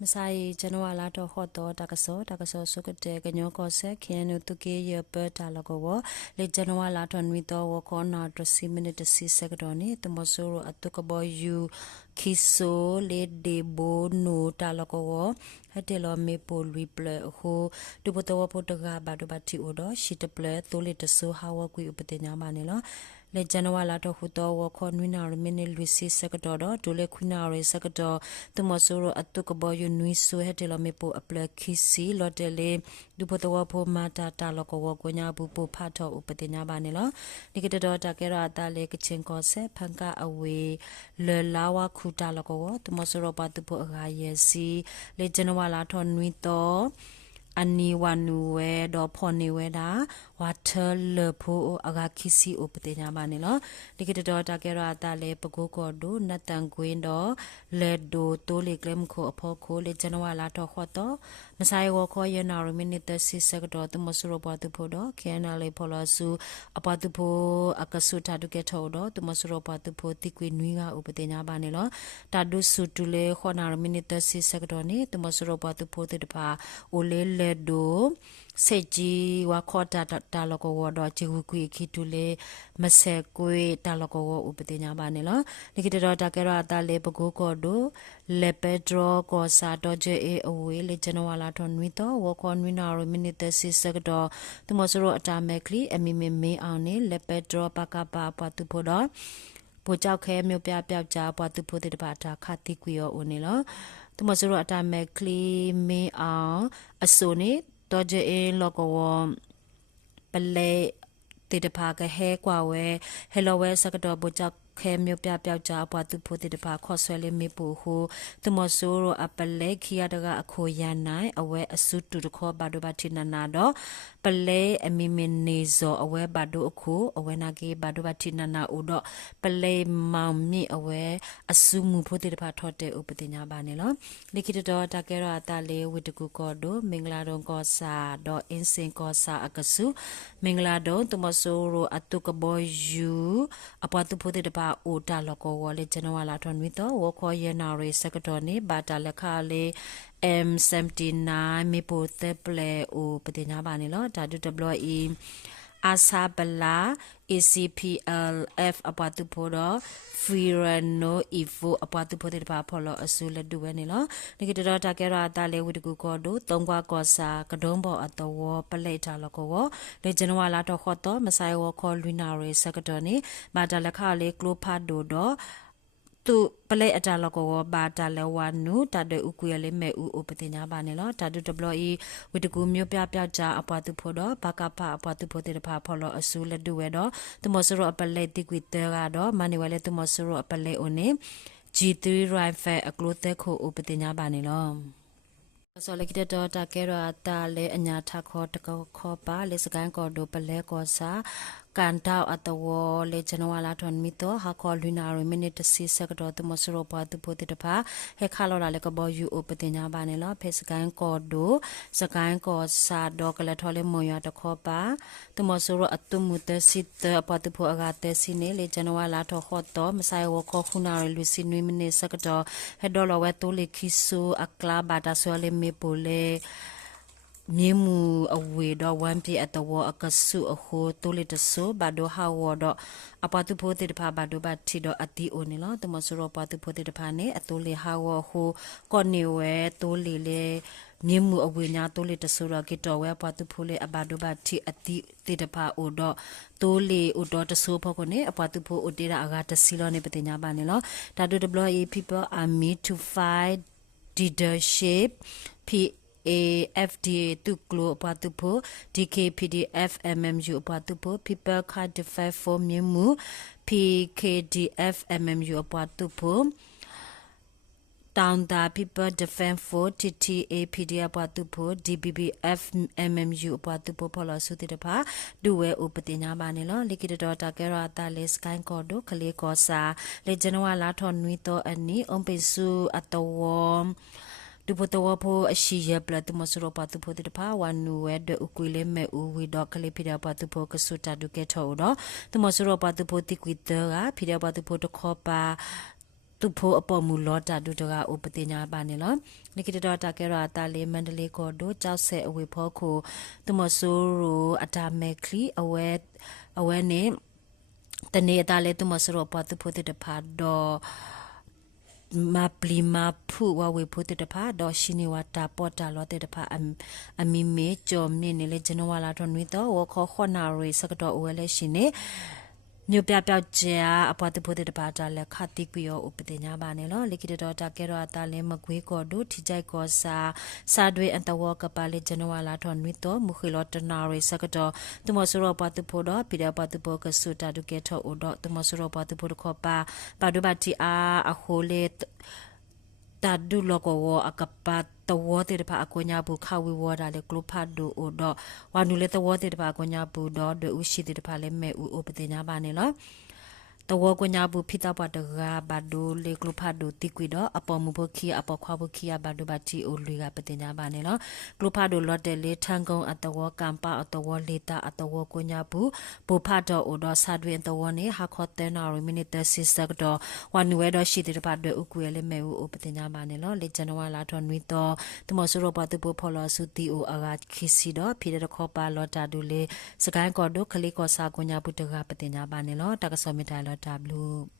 Masai Januala to Hoto, Takaso, Sukate, Ganyo Kose, Kienu Tuki, Yerper Talagowo, Le Januala ton Mito, Wakona, Drossi Minute Si Secretoni, the Mosuru Atukabo, you Kiso, Le Debo, no Talagowo, Hetelo Maple Replay, who Duboto Potoga Badubati Udo, Shitaple, Tolita So, how we upetenya manila. Le Januala to Huto, Wakon Winner, Mini Lucy Secretoro, Dule Quinare Secretor, the Mosoro Atukabo, you Nuisu Hetelo Mepo, a play Kisi, Lotele, Dupotowapo Mata, Taloko, Wagonya, Bupo, Pato, Upetenya Banilo, Nikita Takera, Dale Kichenkose, Panka away, Le Lawa Kutaloko, the Mosoro Patupo Rayesi, Le Januala to Nuito. Ani wanue do poniwe da water le po aga kisi opetenya bani lo dikite do takera ta le pego ko do natang gwin do le do to le klem ko apho ko le janwa la to khoto masai wo ko ye na ro minute si sek do to mosuro pa tu pho do kena le pholo su apa tu pho akasu ta tu ke tho do to mosuro pa tu pho tikwe nui ga opetenya bani lo ta du su tu le khona ro minute si sek do ni to mosuro pa tu pho te pa o le do seji wa khota ta loko wo do chi hu kwi khitule mase kwe ta loko wo upetinya ba ne lo nikite do ta kera ta le pgo ko do le pedro ko sa do je e awe le janwala ton nwi to wo ko nwi na ro minute si sek do tumo suro atamekli emi me on ne le pedro pa ka pa pa tu pho do ပိုကြောက်ခဲမြို့ပြပြောက်ကြားပွားသူဖို့တဲ့ပါတာခတိကွေရောဦးနေလောသူမစရအတာမဲကလီမေအောင်အစိုးနေတော့ကျဲလောကဝပလေတေတဖာကဟဲကွာဝဲဟဲလောဝဲစကတော့ပိုကြောက်ခဲမြို့ပြပြောက်ကြားပွားသူဖို့တဲ့ပါခေါ်ဆွဲလေးမေပူဟုသူမဆိုးရအပလေခီရတကအခိုရန်နိုင်အဝဲအစုတူတခေါ်ဘာဒိုဘာတိနနာတော့ပလေအမီမီနေဇောအဝဲဘာဒိုအခုအဝဲနာကေဘာဒိုဘာတိနနာဥတော့ပလေမောင်မြအဝဲအစုမှုဖို့တဲ့ပါထော့တဲ့ဥပဒေညာပါနေလောလိခိတတော်တကဲရအတလေးဝိတကူကောဒိုမင်္ဂလာတော်ကောစာတော့အင်းစင်ကောစာအကဆုမင်္ဂလာတော်သူမဆိုးရအတုကဘောယူအပတ်သူဖို့တဲ့ပါအိုတာလကောဝလေကျွန်တော်လာထွန်ဝီတော့ဝခေါ်ရနာရီစကတော်နေဘာတာလက်ခါလေ M79 မေပိုတက်ပလေအိုပတိညာပါနေလို့ဒါတူ WE อาซาบลา ACPLF အပတူဖို့တော့ Firano Evo အပတူဖို့တဲ့ပါဖော်လို့အဆူလက်တူပဲနေလို့ဒီကတော်တာကဲရတာလေဝိတကူကောတို့သုံးကွာကောစာကဒုံးပေါ်အတော်ပလိတာလကောလေကျွန်တော်လာတော့ခေါ်တော့မဆိုင်ဝခေါ်လွီနာရီစကတော်နေမာတလက်ခလေကလိုဖတ်ဒိုတော့သူပလေအတာလကောဘာတာလဝနုတတဲ့ဥကွေလေးမဲဥဥပတိညာပါနေလို့တာတူ WE ဝိတကူမျိုးပြပြကြအပတူဖို့တော့ဘကဖအပတူဖို့တဲ့ဖာဖော်လို့အဆူလက်တူဝဲတော့သူမဆရအပလေတိကွီတဲကတော့မနီဝဲလေသူမဆရအပလေအိုနေ G3 rifle အကလို့တဲ့ခိုဥပတိညာပါနေလို့စောလကိတတော်တာကဲရတာလေအညာထခေါ်တခေါ်ပါလေစကန်ကောဒိုပလဲကောစာကန်တောက်အတဝလေကျွန်တော်လာထွန်မီတော့ဟာခေါ်လူနာရမိနစ်စီစကတော့တမစရောပါသူပိုတတဖာဟဲခါလောလာလေကဘောယူအပတင်ညာပါနေလို့ဖေစကန်ကောဒိုစကန်ကောစာတော့ကလထော်လေမွန်ရတခေါ်ပါတမစရောအတုမှုတစစ်တပတူဖို့အကတဲ့စီနေလေကျွန်တော်လာထော်ခေါ်တော့မဆိုင်ဝခေါ်ခုနာရလူစီနွေမိနစ်စကတော့ဟဲဒေါ်လဝဲတိုးလေခီဆူအကလာဘာတာဆွဲလေမေပိုလေမြေမူအဝေတော့ဝမ်ပြအတဝအကဆုအခိုတိုလီတဆိုဘာဒိုဟာဝတော့အပတူဖိုတေတဖာဘာဒိုဘတ်တီတော့အတီအိုနေလို့တမဆရောပတူဖိုတေတဖာနေအတိုလီဟာဝဟိုကောနေဝဲတိုလီလေမြေမူအဝေညာတိုလီတဆိုရကီတော်ဝဲပတူဖိုလေအဘာဒိုဘတ်တီအတီတေတဖာအိုတော့တိုလီအိုတော့တဆိုဖို့ကနေအပတူဖိုအိုတေတာအကတစီလောနေပတိညာပါနေလို့ဒါတို့ WE people are made to fight leadership AFDA to Glo Patupo, DKPDF MMU Patupo, People Card Defy for Mimu, PKDF MMU Patupo, Down the People Defend for TTAPD Patupo, DBBF MMU Patupo Polasutapa, Due Upatina Banilo, Liquid Dota Gerata, Les Kind Cordo, Kale Cosa, Legenoa Laton Nito, and Ni Ompesu at the warm. ดูพตัวพอชีเยบละตุมสโรปาตุพติภาวานูเวดอุกุเลเมอุวิดอกเลพิดาปาตุพกสุตาดุเกทอดตุมสโรปาตุพติกวิเตอร์พิดาปาตุพตขอปา tu pho apo mu lo ta du ga o pati nya ba ne lo ni ki to ta ke ra ta le mandale ko do chao se awe pho ko tu mo so ro ata me kli awe neတနေ့တာလေသူမစရောပတ်သူဖို့တဲ့ဖာတော့มาปลีมาผู้ว่าเวพุทธตภาดอชินิวัตาปอตาลอเตตภาอมิเมจอมนี่นี่เลจนวาลาทนวิตอวขอขนาเรสกตอโอเลชิเนညပြပြကြအပတဖို့တဲ့ပါတာလက်ခတိကွေဥပဒေညာပါနေလောလိကိတော်တာကဲရတာလဲမကွေးကောဒုထိကြိုက်ကောစာတွေအတဝကပါလေဇနဝလာထွန်ဝီတော်မူခိလောတနာရေစကတော့တမဆရောပတဖို့တော့ပိရပတဖို့ကဆုတာဒုကေထောဒတမဆရောပတဖို့ခောပါပါဒုဘတိအခိုလေတာဒုလောကဝအကပတ်တဝတဲ့ပါအကိုညာဘူးခဝီဝဒါလေကလုဖတ်ဒူအိုတော့ဝါနူလေတဝတဲ့ပါအကိုညာဘူးတော့ဒူရှိတဲ့ပါလေမဲဥပဒေညာပါနေလောတဝကိုညာဘူးဖိတာပတ်တကဘာဒူလေကလုဖတ်ဒူတိကွီတော့အပေါ်မူဘခီအပေါ်ခွာဘခီဘာဒူဘတီအိုလူကပတင်ညာပါနေလောကလုဖတ်ဒူလော့တယ်လေထန်ကုံအတဝကံပါအတဝလေတာအတဝကိုညာဘူးဘူဖတ်တော့အိုတော့ဆာတွင်တဝနေဟာခေါ်တဲ့နာရီမိနစ်စစ်စကတော့ဝါနူဝဲတော့ရှိတဲ့ပါဒူဥကွေလေမဲဥပတင်ညာပါနေလောလေဇန်နဝါလာထွန်ဝီတော့တမဆူရောပတ်တူဖော်လောစုတီအိုအဂတ်ခီစီတော့ဖိတဲ့ခေါ်ပါလော်တာဒူလေစကိုင်းကော်ဒိုခလီကောစာကိုညာဘူးတကပတင်ညာပါနေလောတကဆောမီတိုင်လော်တာဘလူး